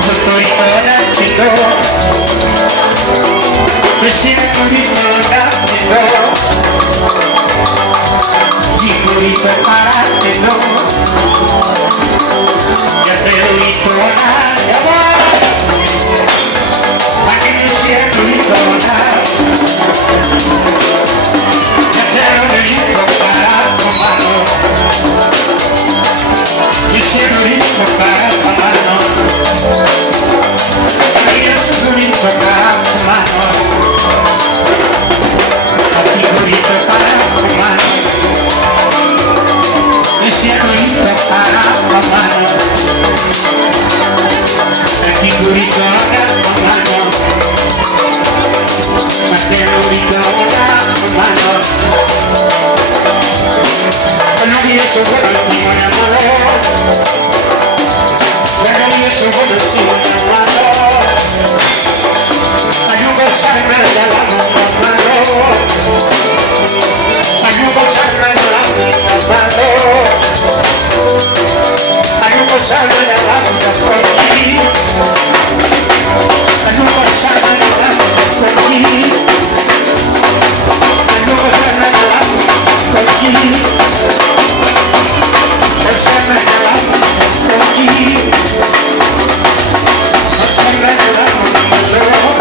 estoy parando, me siento vibrando, dico di preparartelo, ya te lo dico nada, ma che mi siento ritornato, ya te lo dico parato mano, mi siento ritornato mano, io sono ritornato mano, a dico di prepararti mano, mi siento ritornato mano, a dico di prepararti mano, ma te lo ritornato mano, non riesco a guardarti con amore, non riesco a guardarti con amore, ayuda a salirme de la mano, ayuda a salirme de la mano, ayuda a salirme de la mano por ti, ayuda a salirme de la mano por ti, ayuda a salirme de la mano por ti, por salirme de la mano por ti, por salirme de la mano por ti.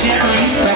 Siempre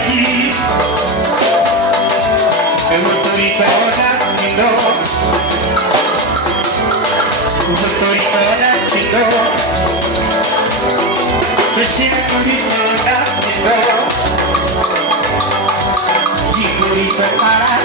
allí. El motorito latino, un motorito latino, pues el motorito latino, y motorito para